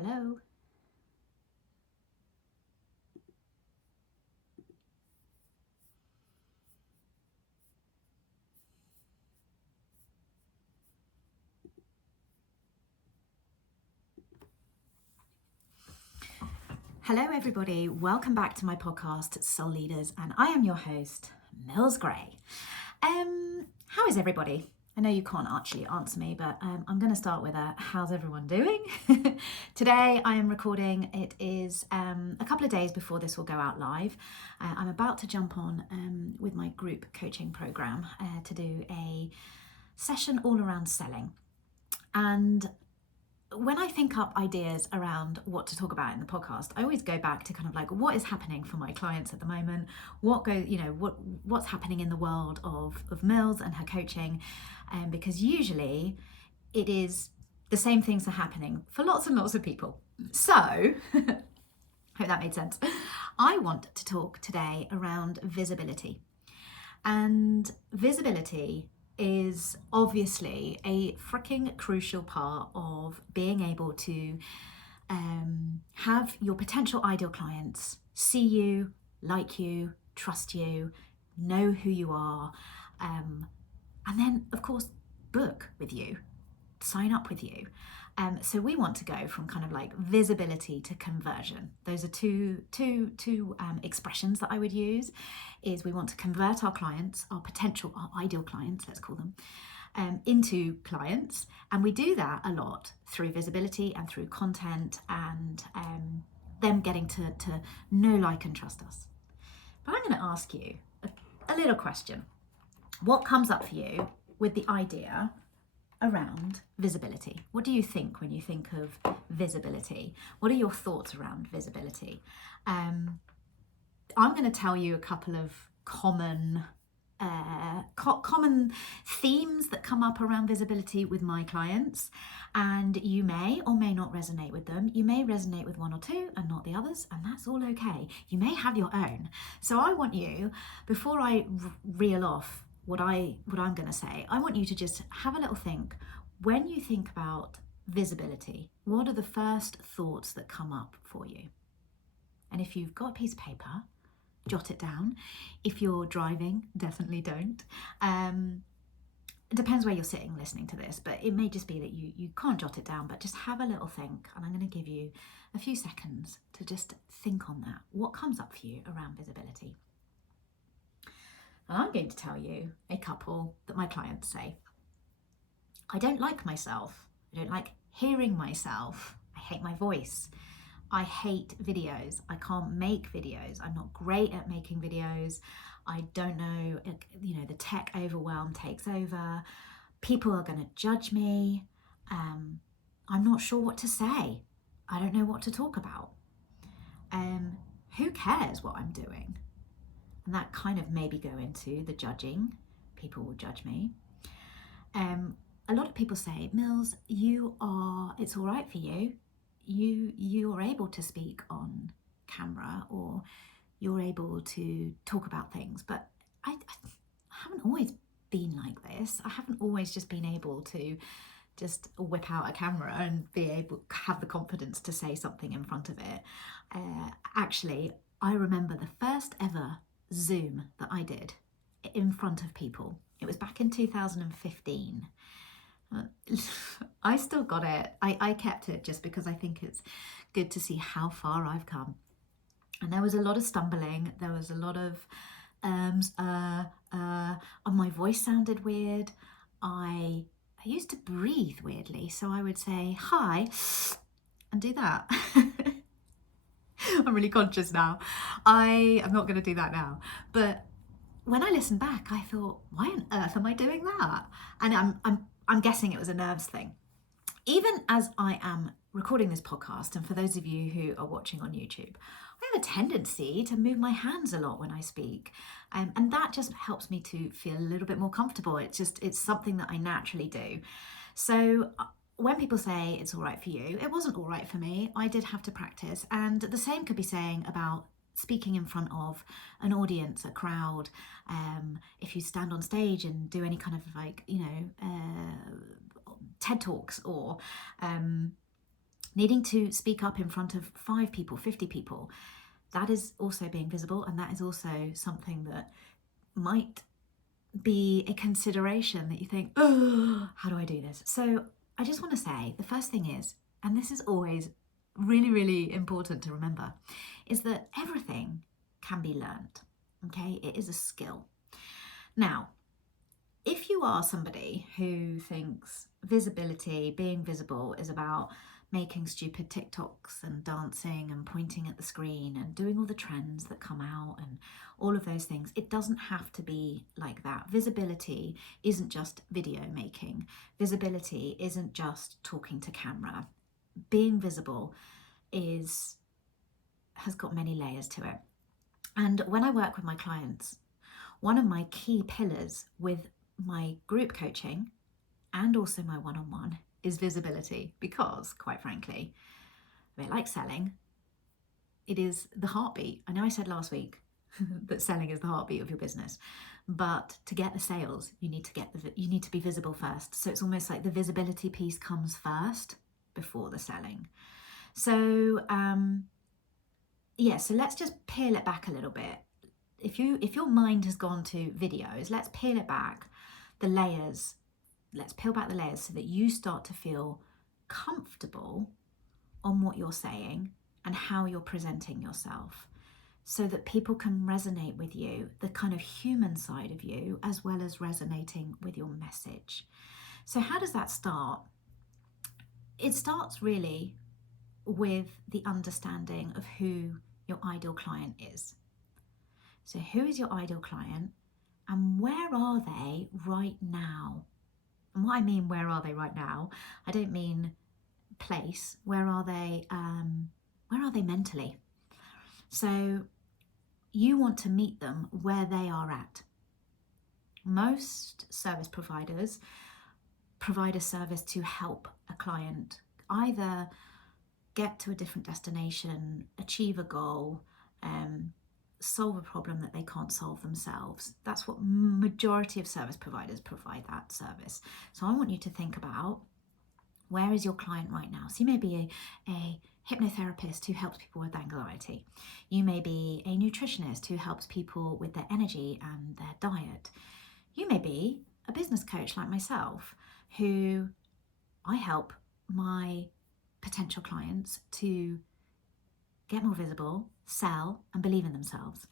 Hello. Hello, everybody. Welcome back to my podcast, Soul Leaders, and I am your host, Mills Gray. How is everybody? I know you can't actually answer me, but I'm going to start with how's everyone doing? Today I am recording. It is a couple of days before this will go out live. I'm about to jump on with my group coaching program to do a session all around selling. And when I think up ideas around what to talk about in the podcast, I always go back to kind of like what is happening for my clients at the moment, what's happening in the world of Mills and her coaching, because usually it is the same things are happening for lots and lots of people. So, hope that made sense. I want to talk today around visibility, and visibility is obviously a freaking crucial part of being able to have your potential ideal clients see you, like you, trust you, know who you are, and then, of course, book with you, sign up with you. So we want to go from kind of like visibility to conversion. Those are two expressions that I would use. Is we want to convert our clients, our ideal clients, let's call them, into clients, and we do that a lot through visibility and through content and them getting to know, like, and trust us. But I'm going to ask you a little question. What comes up for you with the idea around visibility? What do you think when you think of visibility? What are your thoughts around visibility? I'm going to tell you a couple of common themes that come up around visibility with my clients, and you may or may not resonate with them. You may resonate with one or two and not the others, and that's all okay. You may have your own. So I want you, before I reel off what I'm going to say, I want you to just have a little think. When you think about visibility, what are the first thoughts that come up for you? And if you've got a piece of paper, jot it down. If you're driving, definitely don't. It depends where you're sitting listening to this, but it may just be that you can't jot it down, but just have a little think, and I'm going to give you a few seconds to just think on that. What comes up for you around visibility? And I'm going to tell you a couple that my clients say. I don't like myself. I don't like hearing myself. I hate my voice. I hate videos. I can't make videos. I'm not great at making videos. I don't know, the tech overwhelm takes over. People are going to judge me. I'm not sure what to say. I don't know what to talk about. Who cares what I'm doing? And that kind of maybe go into the judging. People will judge me. A lot of people say, Mills, it's all right for you. You are able to speak on camera, or you're able to talk about things, but I haven't always been like this. I haven't always just been able to just whip out a camera and be able to have the confidence to say something in front of it. Actually, I remember the first ever Zoom that I did in front of people. It was back in 2015. I still got it. I kept it just because I think it's good to see how far I've come. And there was a lot of stumbling. There was a lot of my voice sounded weird. I used to breathe weirdly, so I would say hi and do that. I'm really conscious now. I am not going to do that now. But when I listened back, I thought, why on earth am I doing that? And I'm guessing it was a nerves thing. Even as I am recording this podcast, and for those of you who are watching on YouTube, I have a tendency to move my hands a lot when I speak. And that just helps me to feel a little bit more comfortable. It's something that I naturally do. So when people say it's all right for you, it wasn't all right for me. I did have to practice. And the same could be saying about speaking in front of an audience, a crowd. If you stand on stage and do any kind of TED Talks or needing to speak up in front of 5 people, 50 people, that is also being visible, and that is also something that might be a consideration that you think, oh, how do I do this? So I just want to say the first thing is, and this is always really, really important to remember, is that everything can be learned. Okay, it is a skill. Now, if you are somebody who thinks visibility, being visible, is about making stupid TikToks and dancing and pointing at the screen and doing all the trends that come out and all of those things, it doesn't have to be like that. Visibility isn't just video making. Visibility isn't just talking to camera. Being visible has got many layers to it. And when I work with my clients, one of my key pillars with my group coaching and also my one-on-one is visibility, because quite frankly, a bit like selling, it is the heartbeat. I know I said last week that selling is the heartbeat of your business, but to get the sales, you need to be visible first. So it's almost like the visibility piece comes first before the selling. So so let's just peel it back a little bit. If your mind has gone to videos, let's peel it back, the layers. Let's peel back the layers so that you start to feel comfortable on what you're saying and how you're presenting yourself, so that people can resonate with you, the kind of human side of you, as well as resonating with your message. So how does that start? It starts really with the understanding of who your ideal client is. So who is your ideal client, and where are they right now? And what I mean, where are they right now? I don't mean place. Where are they mentally? So you want to meet them where they are at. Most service providers provide a service to help a client either get to a different destination, achieve a goal, solve a problem that they can't solve themselves. That's what majority of service providers provide, that service. So I want you to think about, where is your client right now? So you may be a hypnotherapist who helps people with anxiety. You may be a nutritionist who helps people with their energy and their diet. You may be a business coach like myself, who I help my potential clients to get more visible, sell, and believe in themselves.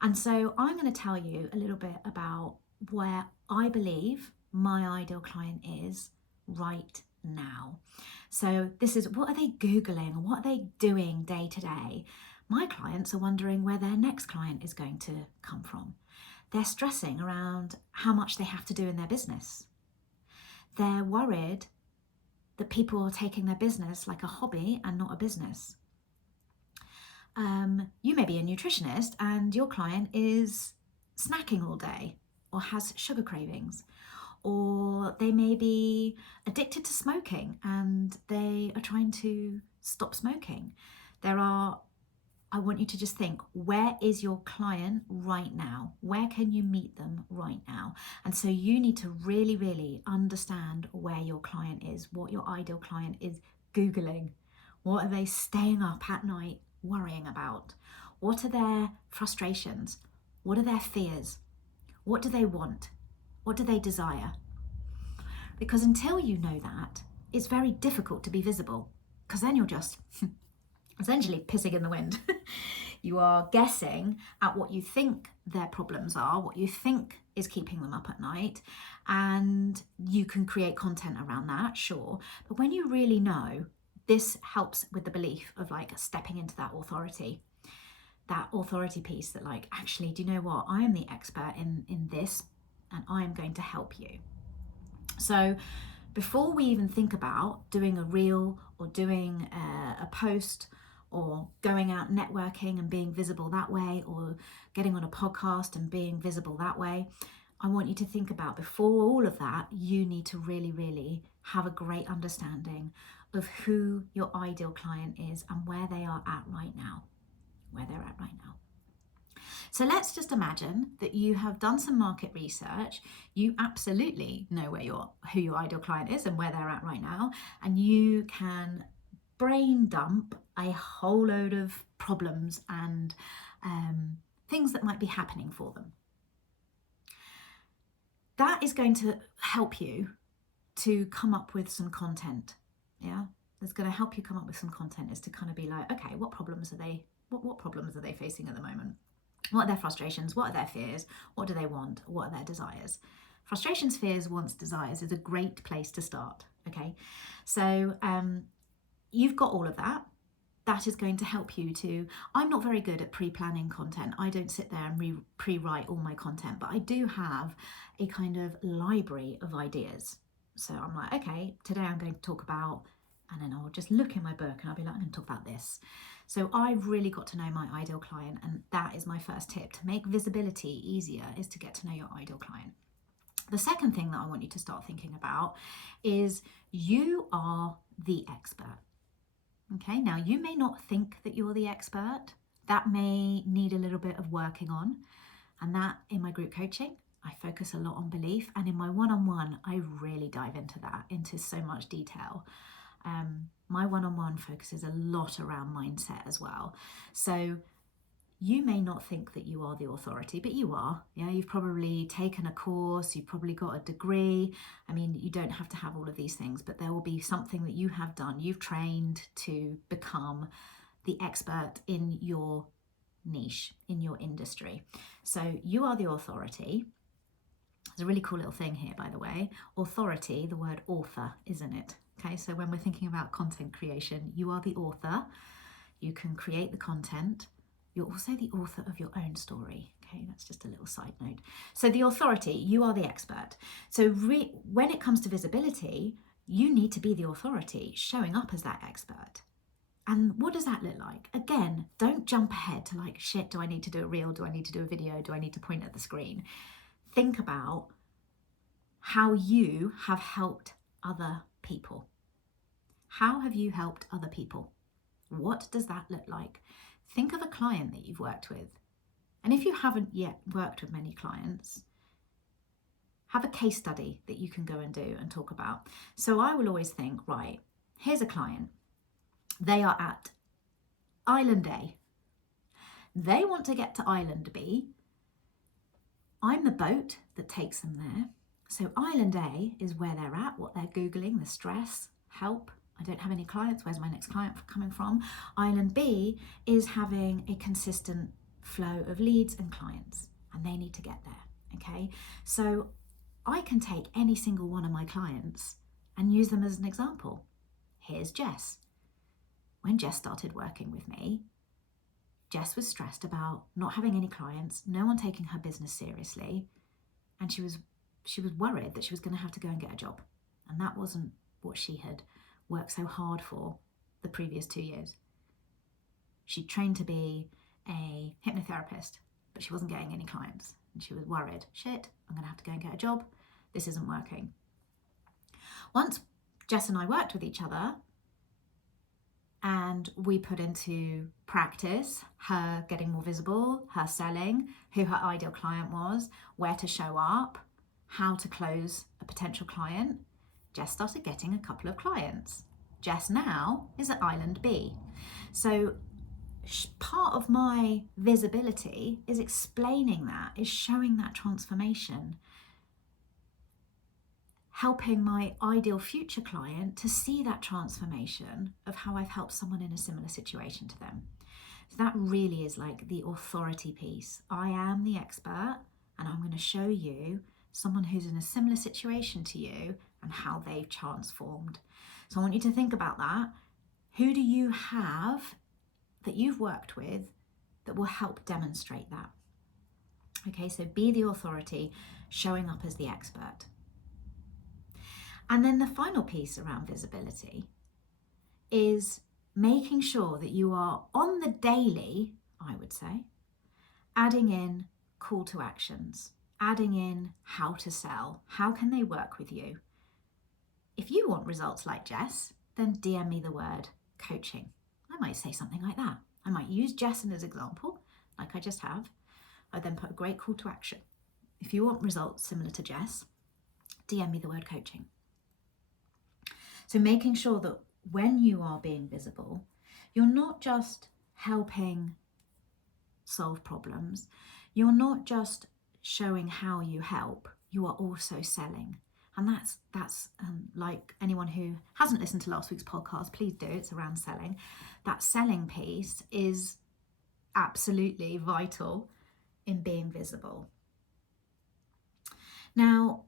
And so I'm going to tell you a little bit about where I believe my ideal client is right now. So this is, what are they Googling? What are they doing day to day? My clients are wondering where their next client is going to come from. They're stressing around how much they have to do in their business. They're worried that people are taking their business like a hobby and not a business. You may be a nutritionist and your client is snacking all day or has sugar cravings, or they may be addicted to smoking and they are trying to stop smoking. I want you to just think, where is your client right now? Where can you meet them right now? And so you need to really, really understand where your client is, what your ideal client is Googling. What are they staying up at night worrying about? What are their frustrations? What are their fears? What do they want? What do they desire? Because until you know that, it's very difficult to be visible, because then you're just essentially pissing in the wind. You are guessing at what you think their problems are, what you think is keeping them up at night, and you can create content around that, sure. But when you really know, this helps with the belief of like stepping into that authority piece, that like, actually, do you know what? I am the expert in this, and I am going to help you. So before we even think about doing a reel or doing a post or going out networking and being visible that way, or getting on a podcast and being visible that way, I want you to think about, before all of that, you need to really, really have a great understanding of who your ideal client is and where they are at right now. So let's just imagine that you have done some market research. You absolutely know who your ideal client is and where they're at right now, and you can brain dump a whole load of problems and things that might be happening for them. That is going to help you to come up with some content. Yeah, that's going to help you come up with some content, is to kind of be like, okay, what problems are they facing at the moment? What are their frustrations? What are their fears? What do they want? What are their desires? Frustrations, fears, wants, desires is a great place to start. Okay, so you've got all of that. That is going to help you to, I'm not very good at pre-planning content. I don't sit there and pre-write all my content, but I do have a kind of library of ideas. So I'm like, okay, today I'm going to talk about, and then I'll just look in my book and I'll be like, I'm going to talk about this. So I've really got to know my ideal client, and that is my first tip. To make visibility easier is to get to know your ideal client. The second thing that I want you to start thinking about is you are the expert. Okay, now you may not think that you're the expert. That may need a little bit of working on. And that, in my group coaching, I focus a lot on belief. And in my one-on-one, I really dive into that, into so much detail. My one-on-one focuses a lot around mindset as well. So you may not think that you are the authority, but you are. Yeah, you've probably taken a course, you've probably got a degree. I mean, you don't have to have all of these things, but there will be something that you have done. You've trained to become the expert in your niche, in your industry. So you are the authority. There's a really cool little thing here, by the way. Authority, the word author, isn't it? Okay, so when we're thinking about content creation, you are the author. You can create the content. You're also the author of your own story. Okay, that's just a little side note. So the authority, you are the expert. So when it comes to visibility, you need to be the authority, showing up as that expert. And what does that look like? Again, don't jump ahead to like, shit, do I need to do a reel? Do I need to do a video? Do I need to point at the screen? Think about how you have helped other people. How have you helped other people? What does that look like? Think of a client that you've worked with. And if you haven't yet worked with many clients, have a case study that you can go and do and talk about. So I will always think, right, here's a client. They are at Island A. They want to get to Island B. I'm the boat that takes them there. So Island A is where they're at, what they're Googling, the stress, help. I don't have any clients. Where's my next client coming from? Island B is having a consistent flow of leads and clients, and they need to get there. Okay, so I can take any single one of my clients and use them as an example. Here's Jess. When Jess started working with me, Jess was stressed about not having any clients, no one taking her business seriously, and she was worried that she was going to have to go and get a job, and that wasn't what she had worked so hard for the previous 2 years. She trained to be a hypnotherapist, but she wasn't getting any clients, and she was worried, shit, I'm going to have to go and get a job. This isn't working. Once Jess and I worked with each other and we put into practice her getting more visible, her selling, who her ideal client was, where to show up, how to close a potential client, Jess started getting a couple of clients. Jess now is at Island B. So part of my visibility is explaining that, is showing that transformation, helping my ideal future client to see that transformation of how I've helped someone in a similar situation to them. So that really is like the authority piece. I am the expert, and I'm going to show you someone who's in a similar situation to you and how they've transformed. So I want you to think about that. Who do you have that you've worked with that will help demonstrate that? Okay, so be the authority, showing up as the expert. And then the final piece around visibility is making sure that you are on the daily, I would say, adding in call to actions, adding in how to sell, how can they work with you. If you want results like Jess, then DM me the word coaching. I might say something like that. I might use Jess as an example, like I just have. I then put a great call to action. If you want results similar to Jess, DM me the word coaching. So making sure that when you are being visible, you're not just helping solve problems, you're not just showing how you help, you are also selling. And that's like anyone who hasn't listened to last week's podcast, please do. It's around selling. That selling piece is absolutely vital in being visible. Now,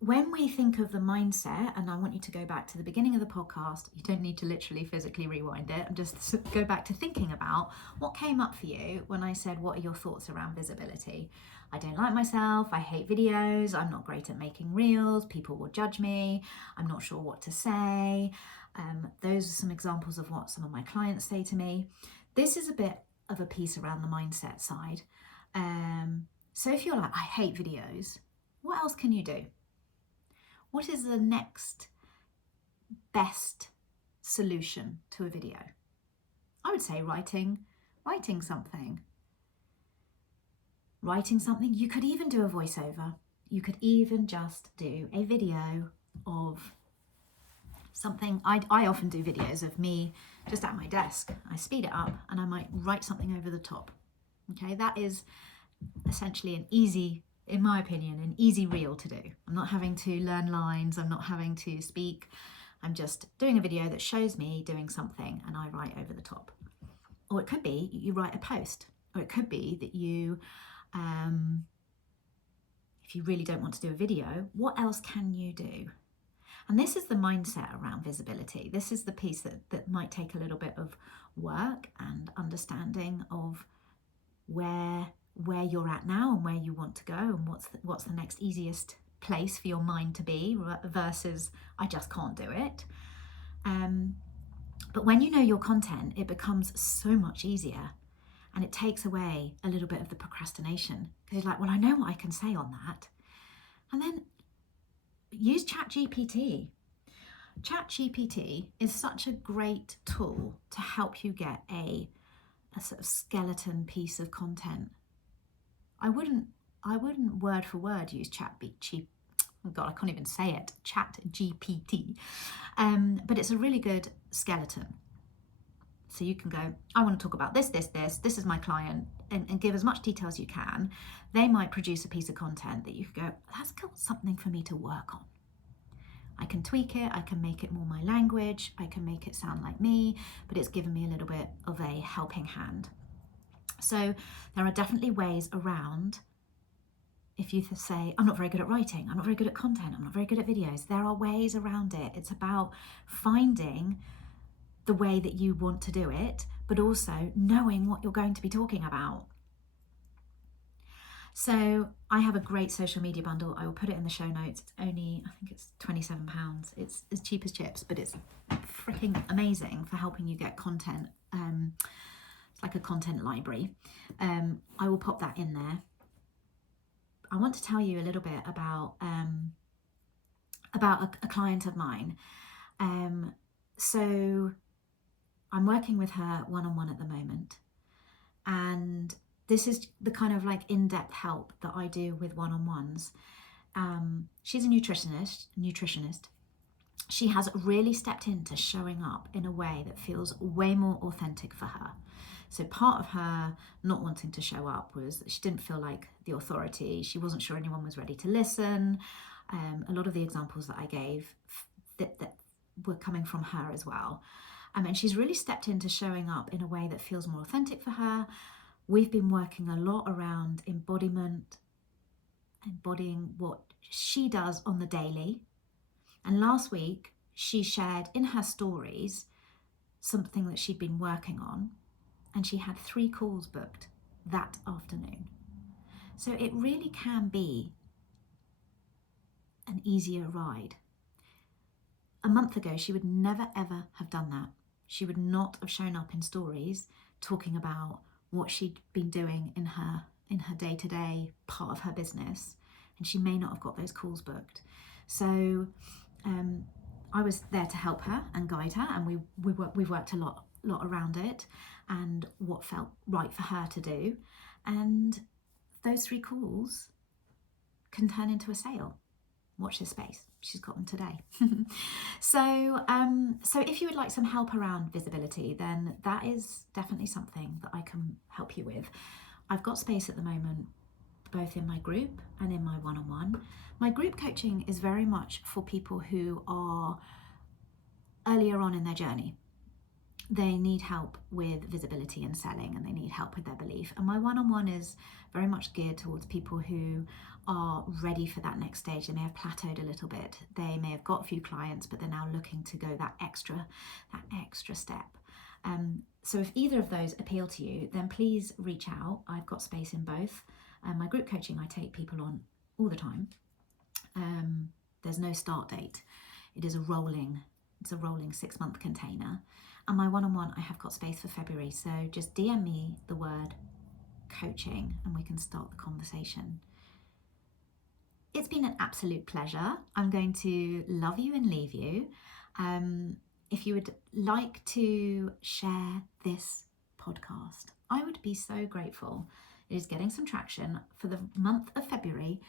when we think of the mindset, and I want you to go back to the beginning of the podcast, you don't need to literally physically rewind it, and just go back to thinking about what came up for you when I said, what are your thoughts around visibility? I don't like myself, I hate videos, I'm not great at making reels, people will judge me, I'm not sure what to say. Those are some examples of what some of my clients say to me. This is a bit of a piece around the mindset side. So if you're like, I hate videos, what else can you do? What is the next best solution to a video? I would say writing something. Writing something, you could even do a voiceover. You could even just do a video of something. I often do videos of me just at my desk. I speed it up and I might write something over the top. Okay, that is essentially an easy, in my opinion, an easy reel to do. I'm not having to learn lines, I'm not having to speak. I'm just doing a video that shows me doing something and I write over the top. Or it could be you write a post, or it could be that you, if you really don't want to do a video, what else can you do? And this is the mindset around visibility. This is the piece that might take a little bit of work and understanding of where you're at now and where you want to go, and what's the next easiest place for your mind to be versus I just can't do it. But when you know your content, it becomes so much easier, and it takes away a little bit of the procrastination, because you're like, well, I know what I can say on that. And then use ChatGPT. ChatGPT is such a great tool to help you get a sort of skeleton piece of content. I wouldn't word for word use ChatGPT. Oh God, I can't even say it. ChatGPT. But it's a really good skeleton. So you can go, I want to talk about this is my client, and give as much detail as you can. They might produce a piece of content that you can go, that's got something for me to work on. I can tweak it, I can make it more my language, I can make it sound like me, but it's given me a little bit of a helping hand. So there are definitely ways around. If you say, I'm not very good at writing, I'm not very good at content, I'm not very good at videos, there are ways around it. It's about finding the way that you want to do it, but also knowing what you're going to be talking about. So I have a great social media bundle. I will put it in the show notes. It's only, I think it's £27. It's as cheap as chips, but it's freaking amazing for helping you get content. It's like a content library. I will pop that in there. I want to tell you a little bit about a client of mine. So I'm working with her one-on-one at the moment, and this is the kind of like in-depth help that I do with one-on-ones. She's a nutritionist. She has really stepped into showing up in a way that feels way more authentic for her. So part of her not wanting to show up was that she didn't feel like the authority. She wasn't sure anyone was ready to listen. A lot of the examples that I gave that were coming from her as well. And she's really stepped into showing up in a way that feels more authentic for her. We've been working a lot around embodiment, embodying what she does on the daily. And last week, she shared in her stories something that she'd been working on, and she had 3 calls booked that afternoon. So it really can be an easier ride. A month ago, she would never ever have done that. She would not have shown up in stories talking about what she'd been doing in her day-to-day part of her business, and she may not have got those calls booked. So I was there to help her and guide her, and we worked a lot around it and what felt right for her to do. And those 3 calls can turn into a sale. watch this space. She's got them today. So if you would like some help around visibility, then that is definitely something that I can help you with. I've got space at the moment, both in my group and in my one-on-one. My group coaching is very much for people who are earlier on in their journey. They need help with visibility and selling, and they need help with their belief. And my one-on-one is very much geared towards people who are ready for that next stage. They may have plateaued a little bit. They may have got a few clients, but they're now looking to go that extra step. So if either of those appeal to you, then please reach out. I've got space in both. My group coaching, I take people on all the time. There's no start date. It's a rolling 6-month container. And my one-on-one, I have got space for February. So just DM me the word coaching and we can start the conversation. It's been an absolute pleasure. I'm going to love you and leave you. If you would like to share this podcast, I would be so grateful. It is getting some traction. For the month of February,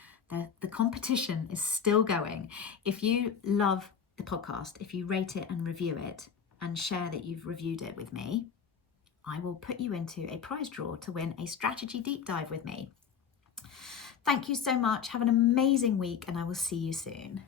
the competition is still going. If you love the podcast, if you rate it and review it and share that you've reviewed it with me, I will put you into a prize draw to win a strategy deep dive with me. Thank you so much. Have an amazing week and I will see you soon.